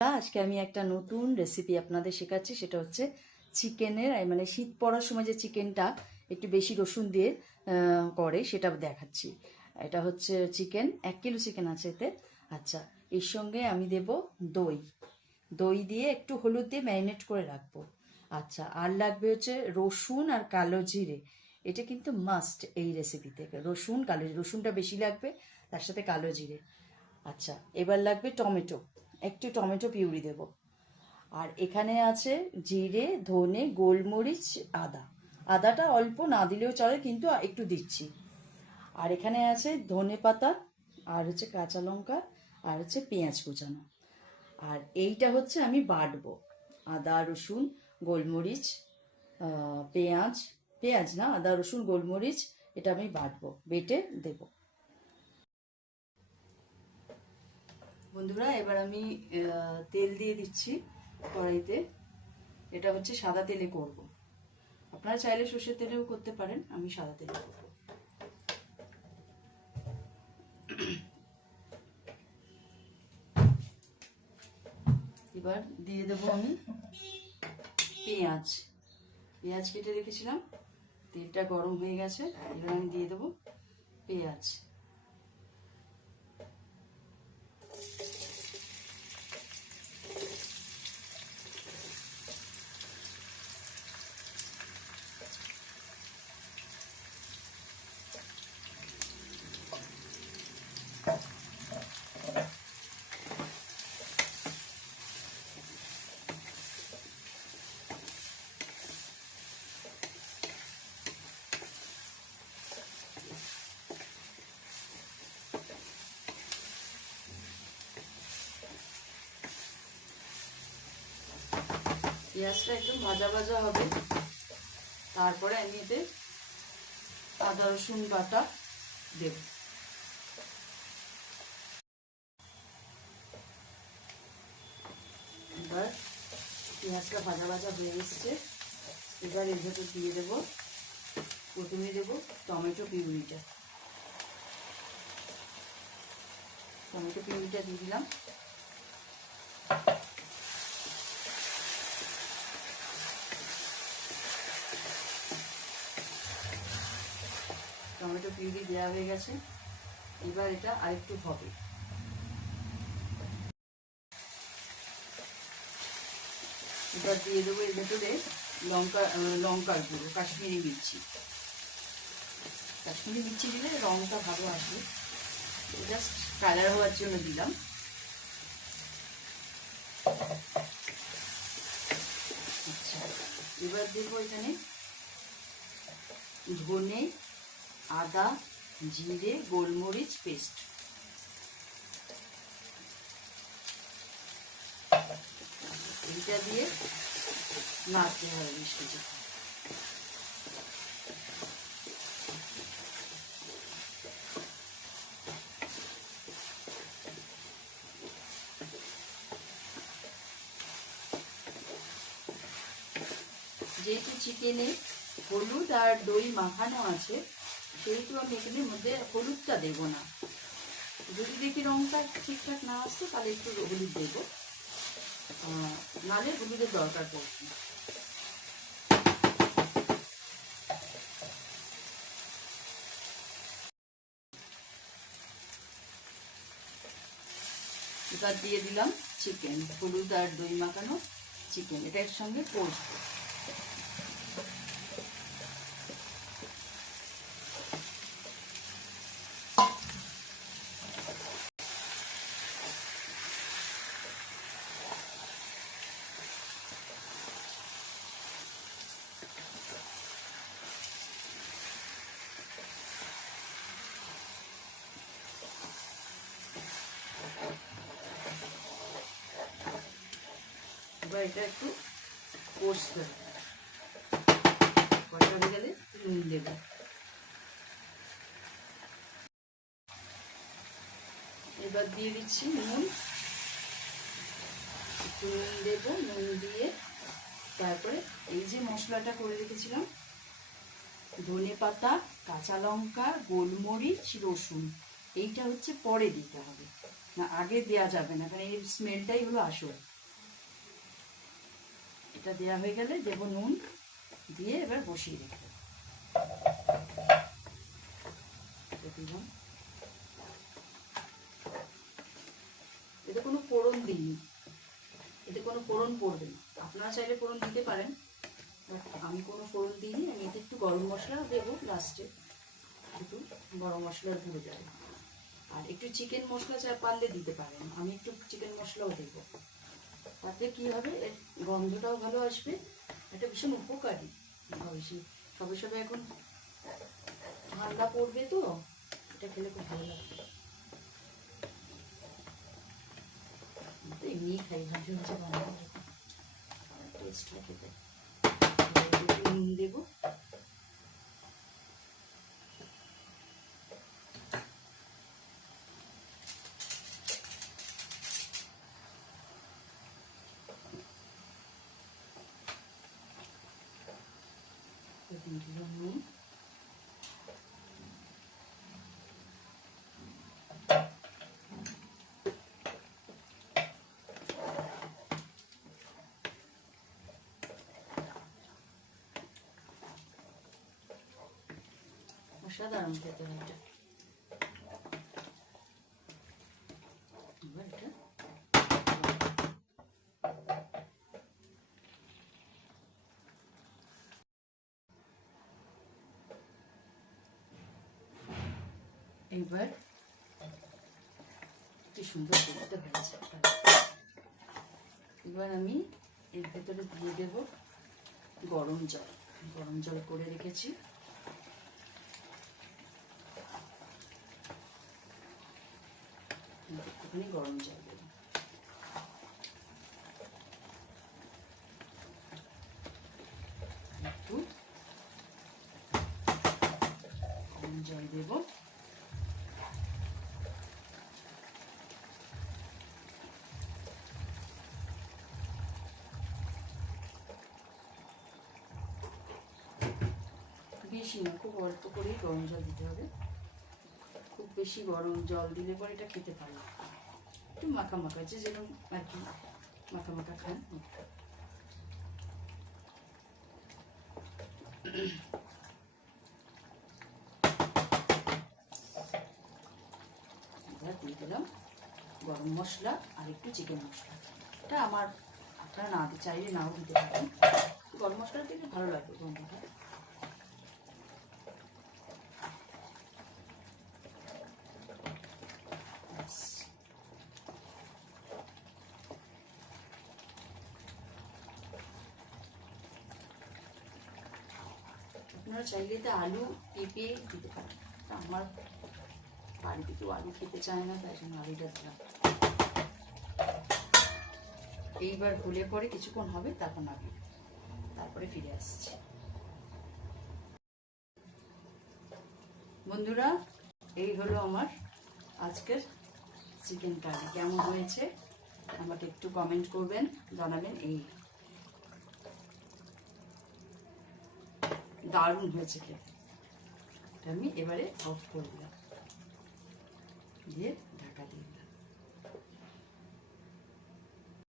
আজকে আমি একটা নতুন রেসিপি আপনাদের শেখাচ্ছি। সেটা হচ্ছে চিকেনের, মানে শীত পড়ার সময় যে চিকেনটা একটু বেশি রসুন দিয়ে করে সেটা দেখাচ্ছি। এটা হচ্ছে চিকেন, 1 কিলো চিকেন আছে এতে। আচ্ছা, এর সঙ্গে আমি দেব দই। দই দিয়ে একটু হলুদ দিয়ে ম্যারিনেট করে রাখবো। আচ্ছা, আর লাগবে হচ্ছে রসুন আর কালো জিরে। এটা কিন্তু মাস্ট এই রেসিপিতে, রসুনটা বেশি লাগবে, তার সাথে কালো জিরে। আচ্ছা, এবার লাগবে টমেটো, একটু টমেটো পিউরি দেব। আর এখানে আছে জিরে, ধনে, গোলমরিচ, আদা। আদাটা অল্প না দিলেও চলে, কিন্তু একটু দিচ্ছি। আর এখানে আছে ধনে পাতা, আর হচ্ছে কাঁচা লঙ্কা, আর হচ্ছে পেঁয়াজ কুচানো। আর এইটা হচ্ছে আমি বাটবো, আদা রসুন গোলমরিচ, পেঁয়াজ, আদা রসুন গোলমরিচ, এটা আমি বাটবো, বেটে দেবো। বন্ধুরা, এবার আমি তেল দিয়ে দিচ্ছি কড়াইতে। এটা হচ্ছে সাদা তেলে করব, আপনারা চাইলে সর্ষের তেলেও করতে পারেন, আমি সাদা তেলে করব। এবার দিয়ে দেবো আমি পেঁয়াজ কেটে রেখেছিলাম। তেলটা গরম হয়ে গেছে, এবার আমি দিয়ে দেবো পেঁয়াজ। পেঁয়াজটা একটু ভাজা ভাজা হবে, তারপরে আমি এতে আদা রসুন বাটা দেব। এবার পেঁয়াজটা ভাজা ভাজা হয়ে এসছে, এবার এর ভেতর দিয়ে দেবো, প্রথমে দেবো টমেটো পিউরিটা দিয়ে দিলাম। টমেটো পিউরি দেওয়া হয়ে গেছে, এবার এটা আরেকটু হবে। এবার দিয়ে দেবো এর ভেতরে লঙ্কার গুঁড়ো, কাশ্মীরি মির্চি দিলে রঙটা ভালো আসবে, জাস্ট কালার হওয়ার জন্য দিলাম। আচ্ছা, এবার দেবো এখানে ধনে, আদা, জিরে, গোলমরিচ পেস্ট। এইটা দিয়ে নাড়তে হবে বেশ কিছুক্ষণ। যেহেতু চিকেনে হলুদ আর দই মাখানো আছে, সেহেতু আমি এখানের মধ্যে হলুদটা দেবো না। যদি দেখি রঙটা ঠিকঠাক না আসছে, তাহলে একটু হলুদ দেবো, নাহলে হলুদের দরকার পড়ছে। এবার দিয়ে দিলাম চিকেন, হলুদ আর দই মাখানো চিকেন, এটা এর সঙ্গে কষবো। এবার এটা একটু কষতে হবে, কষা হয়ে গেলে নুন দেব। এবার দিয়ে দিচ্ছি নুন, একটু নুন দেব। নুন দিয়ে তারপরে এই যে মশলাটা করে রেখেছিলাম, ধনে পাতা, কাঁচা লঙ্কা, গোলমরিচ, রসুন, এইটা হচ্ছে পরে দিতে হবে, না আগে দেওয়া যাবে না, কারণ এই স্মেলটাই হলো আসল। এটা দেওয়া হয়ে গেলে দেবো নুন, দিয়ে এবার বসিয়ে রেখে দিলাম। এতে কোনো ফোড়ন দিইনি, এতে কোনো ফোড়ন পড়বে না। আপনারা চাইলে ফোড়ন দিতে পারেন, বাট আমি কোনো ফোড়ন দিইনি। আমি এতে একটু গরম মশলা দেবো লাস্টে, একটু গরম মশলার গুঁড়ো দেবো, আর একটু চিকেন মশলা পারলে দিতে পারেন। আমি একটু চিকেন মশলাও দেবো, তাতে কী হবে, এর গন্ধটাও ভালো আসবে। এটা ভীষণ উপকারী। বেশি সবে সবে এখন ঠান্ডা পড়বে তো, এটা খেলে খুব ভালো লাগবে। এমনি খাই, ভাজি ভাজি বানাবো, টেস্ট লাগে। নুন দেবো, নুন, অসাধারণ খেতে হয় এটা। এবার কি সুন্দর দেখতে হয়েছে। এবার আমি এর ভেতরে দিয়ে দেব গরম জল। গরম জল করে রেখেছি, একটুখানি গরম জল দেব। একটু গরম জল দেব, বেশি না, খুব অল্প করেই গরম জল দিতে হবে। খুব বেশি গরম জল দিলে পরে এটা খেতে পারে না। একটু মাখা মাখা, যে যেরকম আর কি মাখা মাখা খান। এবার দিয়ে দিলাম গরম মশলা আর একটু চিকেন মশলা। এটা আমার, আপনারা না চাইলে নাও দিতে পারেন। গরম মশলা দিলে ভালো লাগবে গন্ধটা। আপনারা চাইলে তো আলু পেঁপে দিতে পারেন। আমার বাড়িতে কেউ আলু খেতে চায় না, তাই জন্য আলুটা দিলাম। এইবার হলে পরে কিছুক্ষণ হবে, তারপর নামিয়ে তারপরে ফিরে আসছি। বন্ধুরা, এই হলো আমার আজকের চিকেন কারি। কেমন হয়েছে আমাকে একটু কমেন্ট করবেন, জানাবেন। এই দারুণ হয়েছে খেতে। আমি এবারে অফ করে দিলাম, দিয়ে ঢাকা দিয়ে